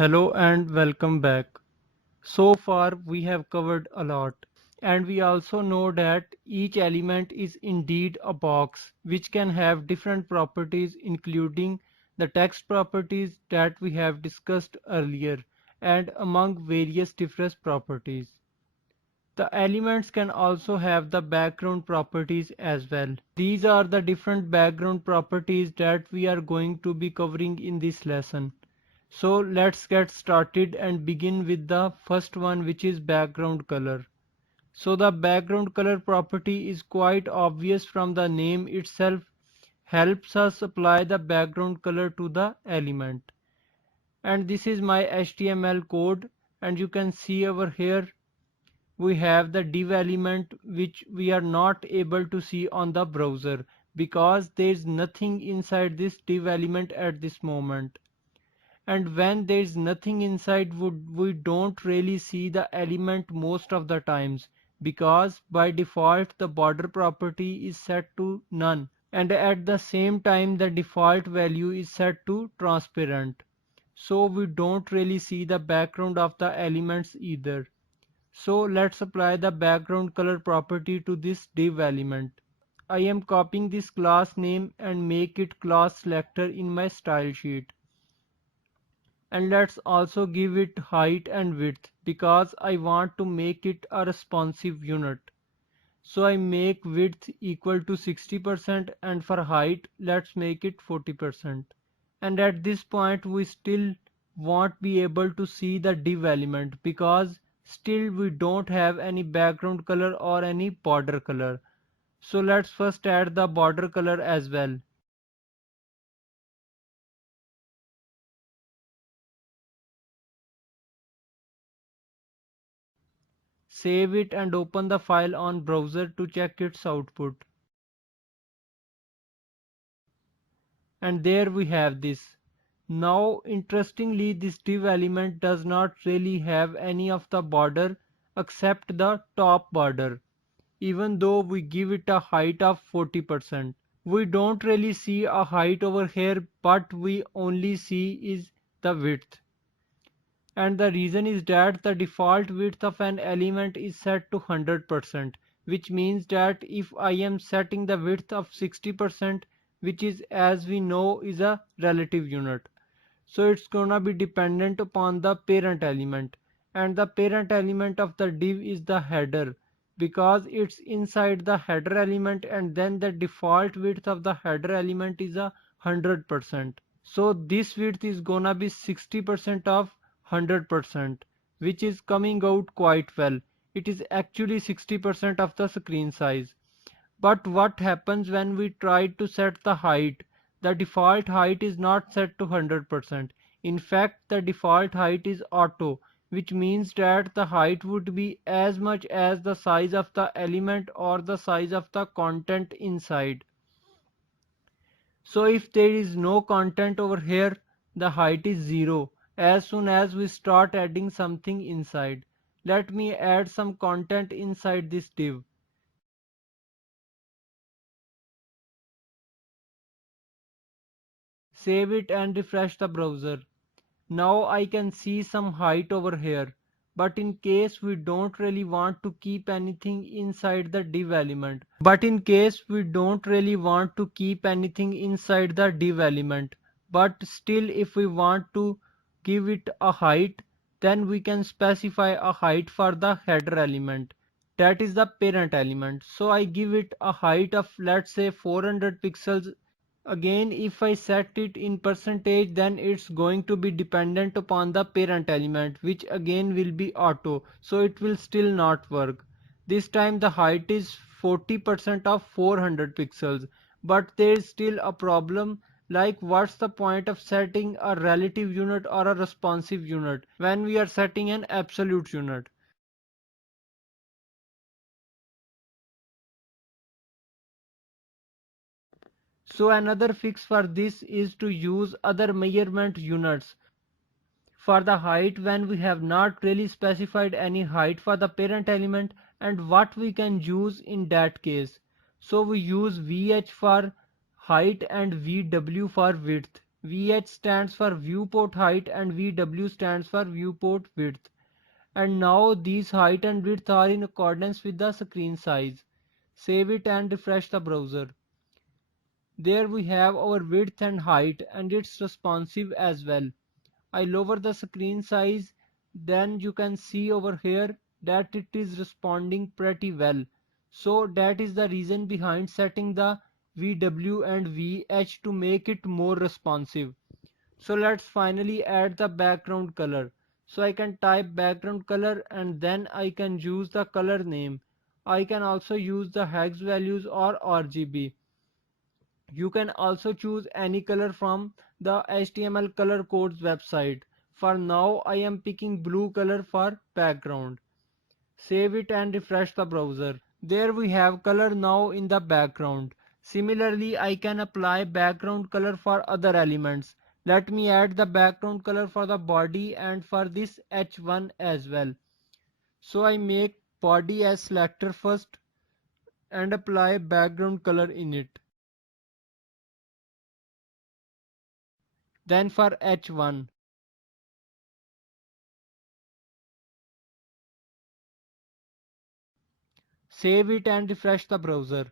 Hello and welcome back. So far we have covered a lot, and we also know that each element is indeed a box which can have different properties, including the text properties that we have discussed earlier, and among various different properties. The elements can also have the background properties as well. These are the different background properties that we are going to be covering in this lesson. So let's get started and begin with the first one, which is background color. So the background color property is quite obvious from the name itself, helps us apply the background color to the element. And this is my HTML code, and you can see over here we have the div element which we are not able to see on the browser because there is nothing inside this div element at this moment. And when there is nothing inside, we don't really see the element most of the times, because by default the border property is set to none, and at the same time the default value is set to transparent, so we don't really see the background of the elements either. So let's apply the background color property to this div element. I am copying this class name and make it class selector in my style sheet. And let's also give it height and width because I want to make it a responsive unit. So I make width equal to 60% and for height let's make it 40%. And at this point we still won't be able to see the div element because still we don't have any background color or any border color. So let's first add the border color as well. Save it and open the file on browser to check its output. And there we have this. Now interestingly, this div element does not really have any of the border except the top border, even though we give it a height of 40%. We don't really see a height over here, but we only see is the width. And the reason is that the default width of an element is set to 100%, which means that if I am setting the width of 60%, which is, as we know, is a relative unit, so it's gonna be dependent upon the parent element, and the parent element of the div is the header because it's inside the header element, and then the default width of the header element is a 100%. So this width is gonna be 60% of 100%, which is coming out quite well. It is actually 60% of the screen size. But what happens when we try to set the height? The default height is not set to 100%. In fact, the default height is auto, which means that the height would be as much as the size of the element or the size of the content inside. So if there is no content over here, the height is 0 as soon as we start adding something inside. Let me add some content inside this div. Save it and refresh the browser. Now I can see some height over here. But in case we don't really want to keep anything inside the div element. But still if we want to give it a height, then we can specify a height for the header element. That is the parent element. So I give it a height of, let's say, 400 pixels. Again, if I set it in percentage, then it's going to be dependent upon the parent element, which again will be auto, so it will still not work. This time the height is 40% of 400 pixels, but there is still a problem, like what's the point of setting a relative unit or a responsive unit when we are setting an absolute unit? So another fix for this is to use other measurement units for the height when we have not really specified any height for the parent element, and what we can use in that case. So we use VH for height and VW for width. VH stands for viewport height and VW stands for viewport width. And now these height and width are in accordance with the screen size. Save it and refresh the browser. There we have our width and height, and it's responsive as well. I lower the screen size, then you can see over here that it is responding pretty well. So that is the reason behind setting the VW and VH to make it more responsive. So let's finally add the background color. So I can type background color and then I can use the color name. I can also use the hex values or RGB. You can also choose any color from the HTML color codes website. For now I am picking blue color for background. Save it and refresh the browser. There we have color now in the background. Similarly, I can apply background color for other elements. Let me add the background color for the body and for this H1 as well. So I make body as selector first and apply background color in it. Then for H1, save it and refresh the browser.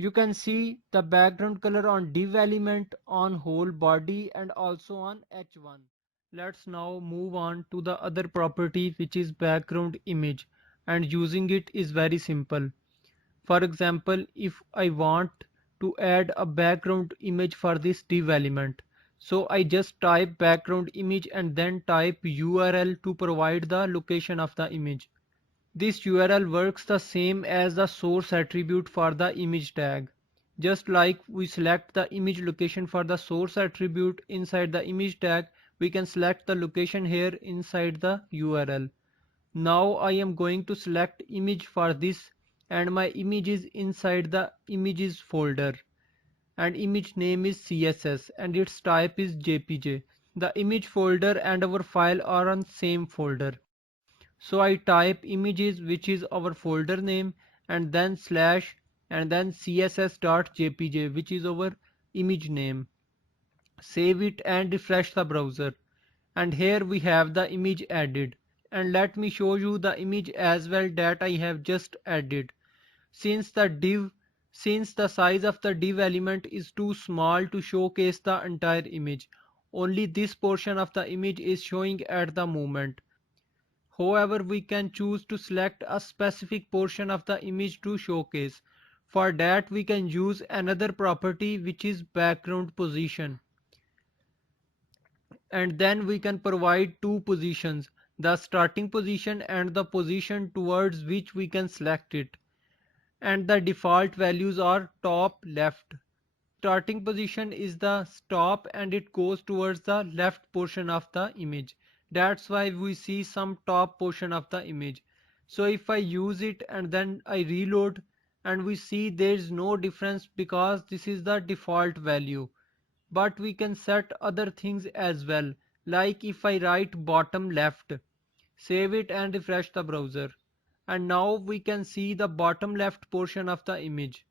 You can see the background color on div element, on whole body and also on H1. Let's now move on to the other property, which is background image, and using it is very simple. For example, if I want to add a background image for this div element, so I just type background image and then type URL to provide the location of the image. This URL works the same as the source attribute for the image tag. Just like we select the image location for the source attribute inside the image tag, we can select the location here inside the URL. Now I am going to select image for this, and my image is inside the images folder, and image name is CSS and its type is JPG. The image folder and our file are on same folder. So I type images, which is our folder name, and then slash and then css.jpg, which is our image name. Save it and refresh the browser. And here we have the image added. And let me show you the image as well that I have just added. Since since the size of the div element is too small to showcase the entire image, only this portion of the image is showing at the moment. However, we can choose to select a specific portion of the image to showcase. For that, we can use another property, which is background position. And then we can provide two positions, the starting position and the position towards which we can select it. And the default values are top left. Starting position is the top and it goes towards the left portion of the image. That's why we see some top portion of the image. So if I use it and then I reload, and we see there is no difference because this is the default value. But we can set other things as well, like if I write bottom left, save it and refresh the browser. And now we can see the bottom left portion of the image.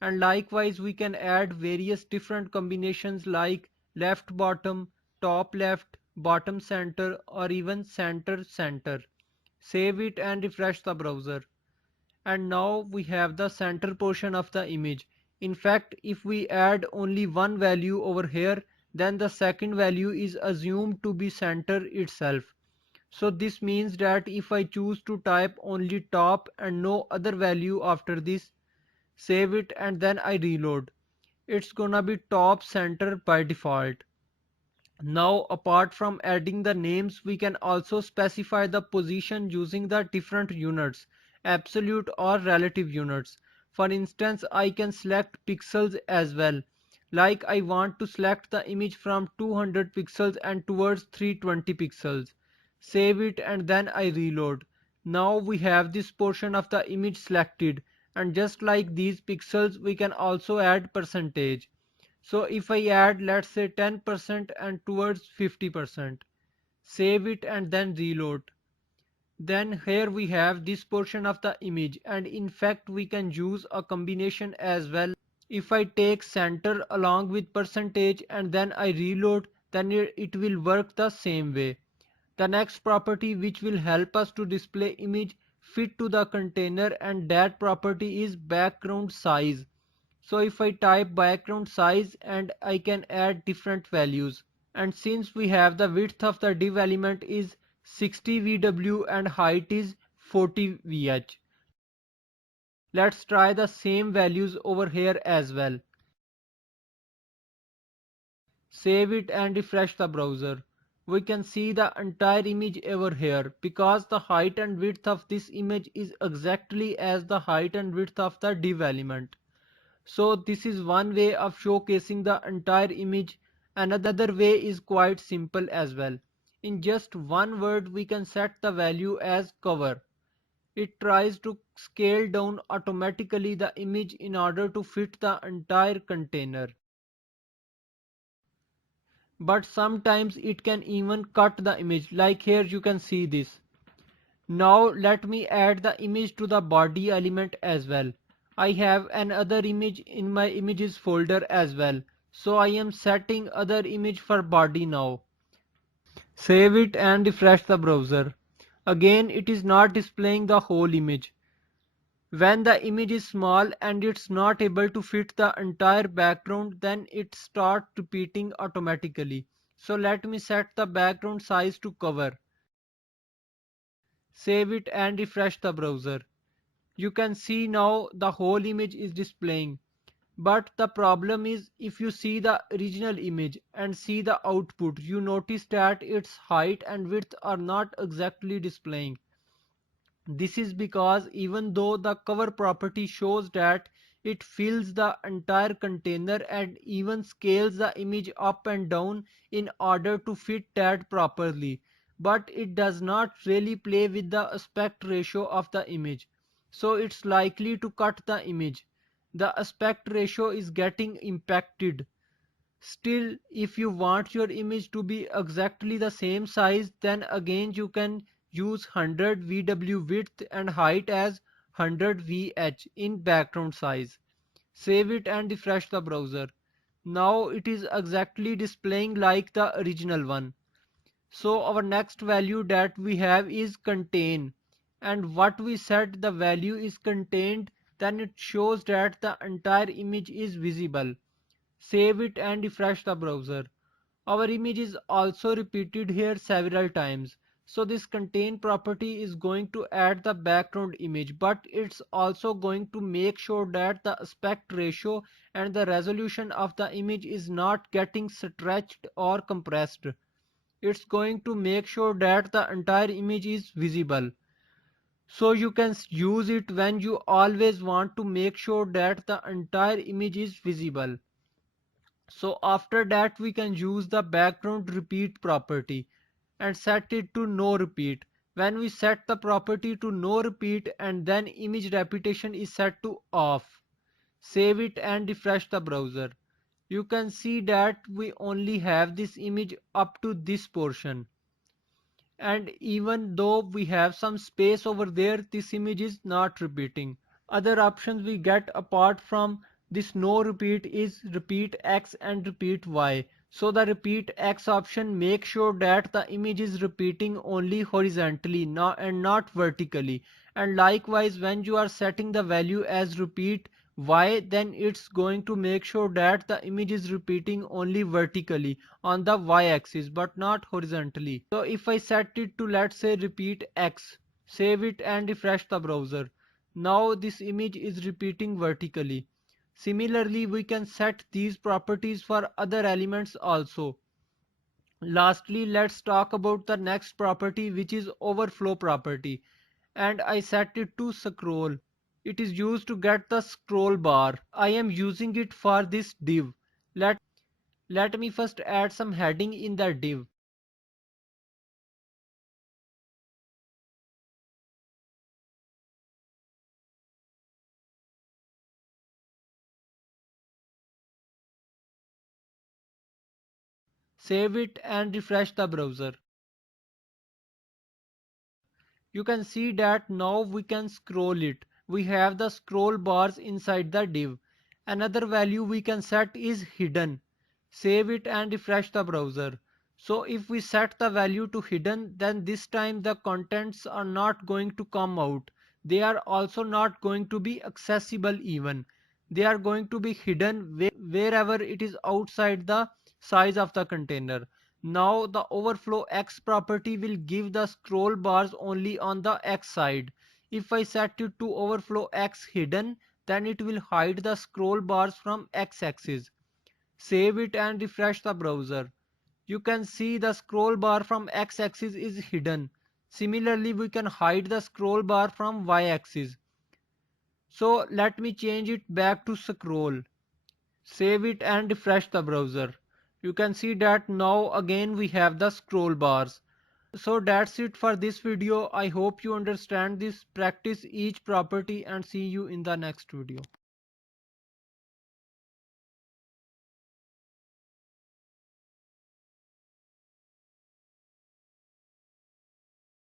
And likewise we can add various different combinations like left bottom, top left, bottom center, or even center center. Save it and refresh the browser. And now we have the center portion of the image. In fact, if we add only one value over here, then the second value is assumed to be center itself. So this means that if I choose to type only top and no other value after this, save it and then I reload, it's gonna be top center by default. Now apart from adding the names, we can also specify the position using the different units, absolute or relative units. For instance, I can select pixels as well. Like I want to select the image from 200 pixels and towards 320 pixels. Save it and then I reload. Now we have this portion of the image selected, and just like these pixels we can also add percentage. So if I add, let's say 10% and towards 50%, save it and then reload. Then here we have this portion of the image, and in fact we can use a combination as well. If I take center along with percentage and then I reload, then it will work the same way. The next property which will help us to display image fit to the container, and that property is background size. So if I type background size, and I can add different values. And since we have the width of the div element is 60 VW and height is 40 VH. Let's try the same values over here as well. Save it and refresh the browser. We can see the entire image over here because the height and width of this image is exactly as the height and width of the div element. So this is one way of showcasing the entire image. Another way is quite simple as well. In just one word we can set the value as cover. It tries to scale down automatically the image in order to fit the entire container. But sometimes it can even cut the image, like here you can see this. Now let me add the image to the body element as well. I have another image in my images folder as well, so I am setting other image for body now. Save it and refresh the browser. Again it is not displaying the whole image. When the image is small and it's not able to fit the entire background, then it starts repeating automatically. So let me set the background size to cover. Save it and refresh the browser. You can see now the whole image is displaying. But the problem is, if you see the original image and see the output, you notice that its height and width are not exactly displaying. This is because even though the cover property shows that it fills the entire container and even scales the image up and down in order to fit that properly, but it does not really play with the aspect ratio of the image. So it's likely to cut the image. The aspect ratio is getting impacted. Still, if you want your image to be exactly the same size, then again you can use 100 VW width and height as 100 VH in background size. Save it and refresh the browser. Now it is exactly displaying like the original one. So our next value that we have is contain. And what we set the value is contained, then it shows that the entire image is visible. Save it and refresh the browser. Our image is also repeated here several times. So this contain property is going to add the background image, but it's also going to make sure that the aspect ratio and the resolution of the image is not getting stretched or compressed. It's going to make sure that the entire image is visible. So you can use it when you always want to make sure that the entire image is visible. So after that we can use the background repeat property and set it to no repeat. When we set the property to no repeat and then image repetition is set to off. Save it and refresh the browser. You can see that we only have this image up to this portion. And even though we have some space over there, this image is not repeating. Other options we get apart from this no repeat is repeat X and repeat Y. So the repeat X option makes sure that the image is repeating only horizontally and not vertically. And likewise, when you are setting the value as repeat Y, then it's going to make sure that the image is repeating only vertically on the Y axis but not horizontally. So if I set it to, let's say, repeat X, save it and refresh the browser. Now this image is repeating vertically. Similarly, we can set these properties for other elements also. Lastly, let's talk about the next property, which is overflow property. And I set it to scroll. It is used to get the scroll bar. I am using it for this div. Let me first add some heading in the div. Save it and refresh the browser. You can see that now we can scroll it. We have the scroll bars inside the div. Another value we can set is hidden. Save it and refresh the browser. So if we set the value to hidden, then this time the contents are not going to come out. They are also not going to be accessible even. They are going to be hidden wherever it is outside the size of the container. Now the overflow X property will give the scroll bars only on the X side. If I set it to overflow X hidden, then it will hide the scroll bars from X-axis. Save it and refresh the browser. You can see the scroll bar from X-axis is hidden. Similarly, we can hide the scroll bar from Y-axis. So let me change it back to scroll. Save it and refresh the browser. You can see that now again we have the scroll bars. So that's it for this video. I hope you understand this. Practice each property and see you in the next video.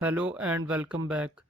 Hello and welcome back.